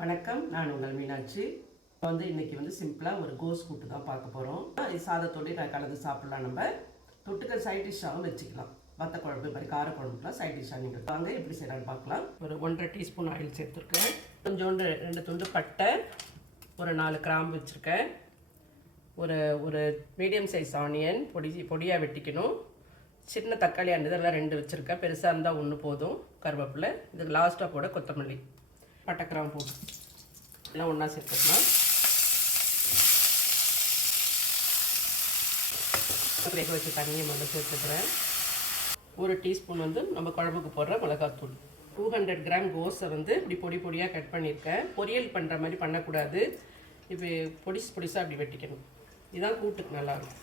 வணக்கம், நான் உங்கள் மீனாட்சி. இன்னைக்கு சிம்பிளாக ஒரு கோஸ் கூட்டு தான் பார்க்க போகிறோம். இது சாதத்தோடு நான் கலந்து சாப்பிட்லாம். நம்ம தொட்டுக்க சைட் டிஷ்ஷாகவும் வச்சுக்கலாம். வத்த குழம்பு மாதிரி கார குழம்புலாம் சைட் டிஷ்ஷாக நீங்கள் வாங்க எப்படி செய்யலான்னு பார்க்கலாம். ஒரு 1.5 டீஸ்பூன் ஆயில் சேர்த்துருக்கேன். கொஞ்சோண்டு 2 துண்டு பட்டை, ஒரு 4 கிராம்பு வச்சுருக்கேன். ஒரு மீடியம் சைஸ் ஆனியன் பொடியாக வெட்டிக்கணும். சின்ன தக்காளி இதெல்லாம் 2 வச்சுருக்கேன். பெருசாக இருந்தால் 1 போதும். கருவேப்பிலை, இதுக்கு லாஸ்ட்டாக போட கொத்தமல்லி, பட்டை கிராம்பு போட்டு எல்லாம் ஒன்றா சேர்த்துக்கலாம். வேக வச்சு தண்ணியை முதல்ல சேர்த்துக்கிறேன். 1 டீஸ்பூன் நம்ம குழம்புக்கு போடுற மிளகாத்தூள். 200 கிராம் கோஸை இப்படி பொடியாக கட் பண்ணியிருக்கேன். பொரியல் பண்ணுற மாதிரி பண்ணக்கூடாது. இப்படி பொடிசாக அப்படி வெட்டிக்கணும். இதுதான் கூட்டுக்கு நல்லாயிருக்கும்.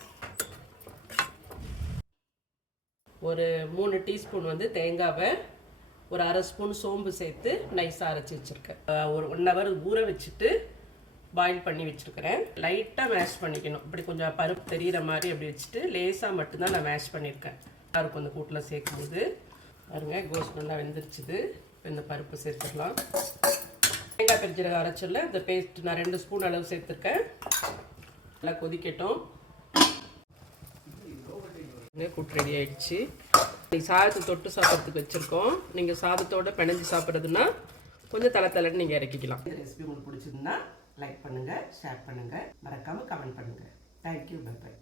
ஒரு 3 டீஸ்பூன் தேங்காவை, ஒரு 1/2 ஸ்பூன் சோம்பு சேர்த்து நைஸாக அரைச்சி வச்சுருக்கேன். ஒரு 1 ஹவர் ஊற வச்சுட்டு பாயில் பண்ணி வச்சுருக்கிறேன். லைட்டாக மேஷ் பண்ணிக்கணும். இப்படி கொஞ்சம் பருப்பு தெரிகிற மாதிரி அப்படி வச்சுட்டு லேசாக மட்டும்தான் நான் மேஷ் பண்ணியிருக்கேன். பருப்பு அந்த கூட்டில் சேர்க்கும்போது பாருங்க, கோஸ் நல்லா வெந்துருச்சுது. இப்போ இந்த பருப்பு சேர்த்துக்கலாம். தேங்காய் பெருஞ்சீரகம் அரைச்சல இந்த பேஸ்ட் நான் 2 ஸ்பூன் அளவு சேர்த்துருக்கேன். நல்லா கொதிக்கட்டும். கூட்டு ரெடி ஆகிடுச்சு. சாதத்தை தொட்டு சாப்பிட்றதுக்கு வச்சுருக்கோம். நீங்கள் சாதத்தோடு பிணைஞ்சு சாப்பிட்றதுன்னா கொஞ்சம் தலைன்னு நீங்கள் இறக்கிக்கலாம். இந்த ரெசிபி உங்களுக்கு பிடிச்சிருந்தா லைக் பண்ணுங்கள், ஷேர் பண்ணுங்கள், மறக்காமல் கமெண்ட் பண்ணுங்கள். Thank you, by.